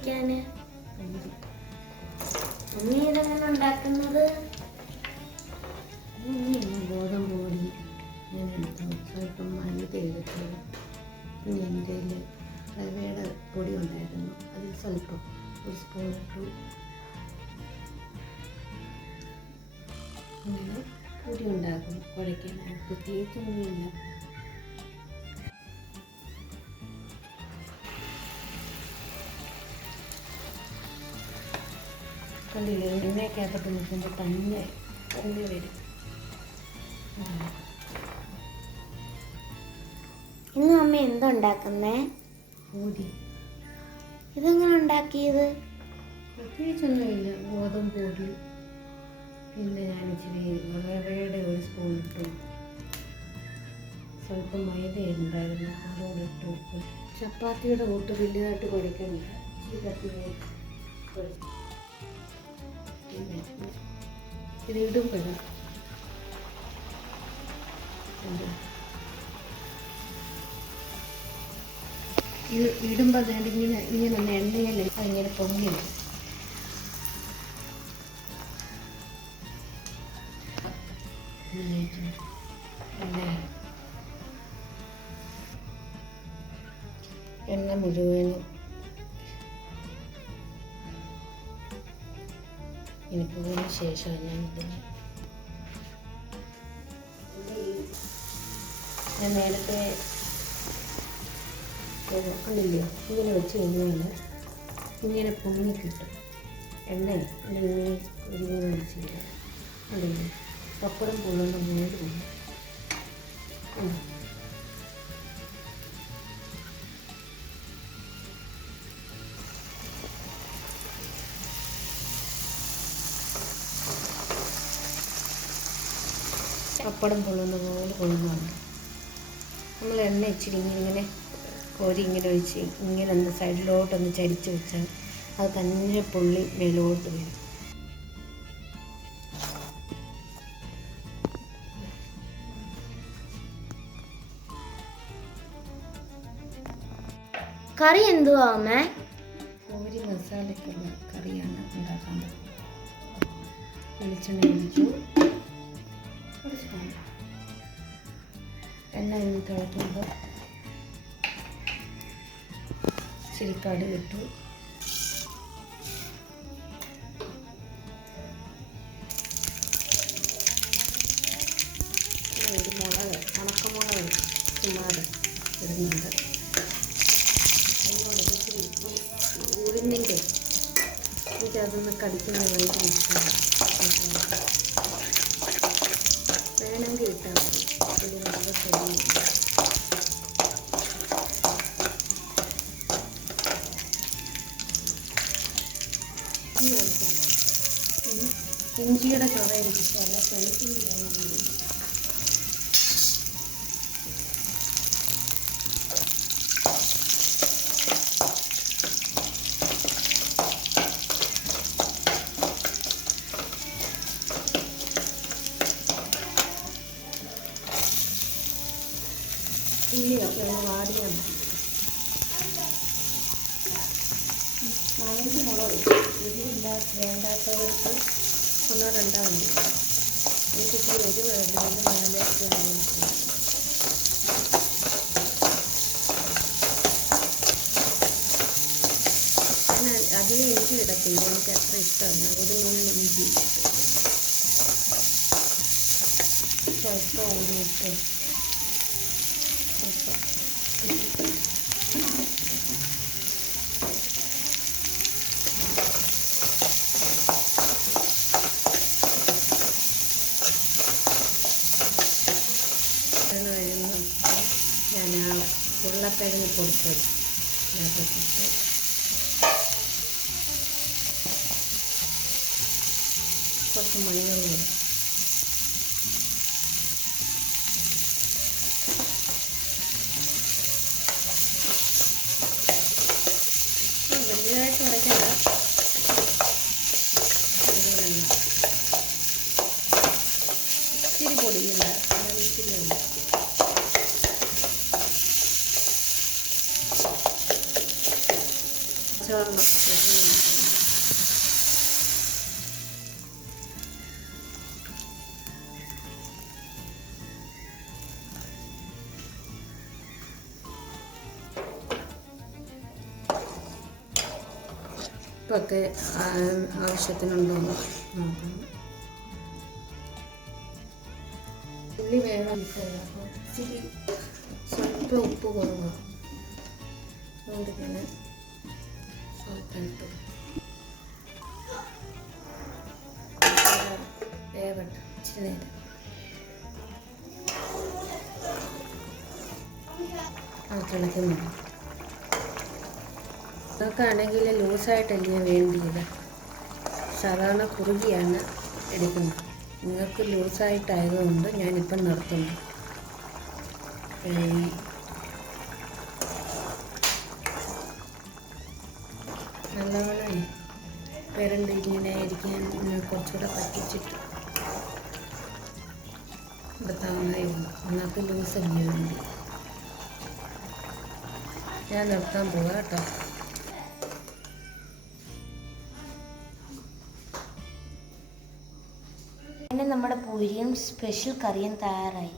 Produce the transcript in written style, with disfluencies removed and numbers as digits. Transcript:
കഴിക്കാന്? മമ്മി ഇതെങ്ങനെ ഉണ്ടാക്കുന്നത്? ഗോതമ്പ് പൊടി ഞാൻ എടുത്തു, സ്വല്പം മൈദ എടുത്തു, പിന്നെ എൻ്റെ കയ്യിൽ റവയുടെ പൊടി ഉണ്ടായിരുന്നു, അതിൽ സ്വല്പം ഒരു സ്പൂൺ ഇട്ടു. അങ്ങനെ പൊടി ഉണ്ടാക്കും, കുഴയ്ക്കാൻ പ്രത്യേകിച്ചൊന്നുമില്ല. കണ്ടില്ലേ, എണ്ണയ്ക്കകത്തോട്ട് നിൽക്കുമ്പോൾ തന്നെ പൊങ്ങി വരും. ഇന്ന് അമ്മ എന്തുണ്ടാക്കുന്നേ? പൂരി. ഇതെങ്ങനെ ഉണ്ടാക്കിയത്? പ്രത്യേകിച്ചൊന്നുമില്ല, ഗോതമ്പ് പൊടി, പിന്നെ ഞാൻ ഇച്ചിരി റവയുടെ ഒരു സ്പൂൺ ഇട്ടു, സ്വല്പം മൈദ ഉണ്ടായിരുന്നു അതോടെ ഇട്ട് വെക്കും. ചപ്പാത്തിയുടെ കൂട്ട് വലുതായിട്ട് കുഴക്കണ്ട, ഇച്ചിരി കത്തി കുഴച്ച് പിന്നെ ഇത് ഇടുമ്പോഴും ഇത് ഇടുമ്പോൾ ഇങ്ങനെ ഇങ്ങനെ എണ്ണയിൽ ഇങ്ങനെ പൊങ്ങി വരും. എണ്ണ മുഴുവനും ഇനിപ്പതിന് ശേഷം ഞാൻ നേരത്തെ കണ്ടില്ലയോ, ഇങ്ങനെ വെച്ച് കഴിഞ്ഞാൽ ഇങ്ങനെ പൊങ്ങി കിട്ടും. എണ്ണ ഇങ്ങനെ വെച്ചില്ല, കണ്ടില്ലേ, പപ്പടം പൊള്ളുന്ന മുന്നോട്ട് പോകും. പപ്പടം പൊള്ളുന്ന പോലെ പൊള്ളുന്നുണ്ട്. നമ്മൾ എണ്ണ ഇച്ചിരി ഇങ്ങനെ കോരി ഇങ്ങനെ ഒഴിച്ച് ഇങ്ങനെ ഒന്ന് സൈഡിലോട്ടൊന്ന് ചരിച്ച് വെച്ചാൽ അത് തന്നെ പൊള്ളി മേലോട്ട് വരും. കറി എന്തുവാ അമ്മേ? കോരി മസാലയ്ക്കുള്ള കറിയാണ് ഉണ്ടാക്കാൻ പോകുന്നത്. വെളിച്ചെണ്ണ ഒഴിച്ചു, എണ്ണ ഇന്ന് തിളയ്ക്കുമ്പോൾ ഇച്ചിരി കടുക് ഇട്ടു, ഒരു മുളക്, ഉണക്കമുളക് ചുമ്മാതെ ഇടുന്നുണ്ട്. അതിനോട് ഇച്ചിരി ഉഴുന്നിൻ്റെ എനിക്കതൊന്ന് കടിക്കുന്ന വൈകി ഇഷ്ടമാണ്. വേണമെങ്കിൽ ഇട്ടാൽ മതി, ഇത് നല്ല ശരിയാണ്. ഇഞ്ചിയുടെ ചുവ എനിക്ക് ഇഷ്ടമല്ല, വെളുത്തുള്ളി വേണമെങ്കിൽ ഉള്ളിയൊക്കെ ഒന്ന് വാടിയാൽ മതി. നാലഞ്ച് മുളക് വേണ്ടാത്തവർക്ക് ഒന്നോ രണ്ടോ മതി. എനിക്ക് ഇച്ചിരി എരിവ് വേണമെങ്കിൽ 4 ഞാൻ അധികം ഇഞ്ചി ഇടത്തില്ല, എനിക്ക് അത്ര ഇഷ്ടമല്ല. ഒരു നുള്ളി ഇഞ്ചി സ്വല്പം ഒരു ഉപ്പ്, ഞാൻ ആ ഉരുളക്കിഴങ്ങ് പൊടിച്ചത് ഇതിനകത്തിട്ട് കുറച്ച് മഞ്ഞൾ കൂടെ, വലുതായിട്ട് ഉടയ്ക്കണ്ട, ഇച്ചിരി പൊടിയില്ല, ഇച്ചിരി ഉണ്ട്. പച്ചവെള്ളം ഉപ്പൊക്കെ ആവശ്യത്തിനുണ്ടോ നോക്കണം. ഉള്ളി വേണം, അപ്പോൾ ഇച്ചിരി സ്വല്പം ഉപ്പ് കുറവാണ്, അതുകൊണ്ട് ഞാൻ സ്വല്പം ഇട്ടു. വേവട്ടെ ഇച്ചിരി നേരം. തിളക്കുന്നുണ്ട്. നിങ്ങൾക്കാണെങ്കിൽ ലൂസായിട്ടല്ലേ വേണ്ടിയത്, സാധാരണ കുറുകിയാണ് എടുക്കുന്നത്. നിങ്ങൾക്ക് ലൂസായിട്ടായതുകൊണ്ട് ഞാനിപ്പം നിർത്തുന്നു. നല്ലവണ്ണം പെരണ്ട് ഇങ്ങനെ ഇരിക്കാൻ കുറച്ചുകൂടെ പറ്റിച്ചിട്ട് നിർത്താവുന്നതേ ഉള്ളൂ. നിങ്ങൾക്ക് ലൂസല്ലേ വേണ്ടി. ഞാൻ നിർത്താൻ പോവാം കേട്ടോ. പിന്നെ നമ്മുടെ പൂരിയും സ്പെഷ്യൽ കറിയും തയ്യാറായി.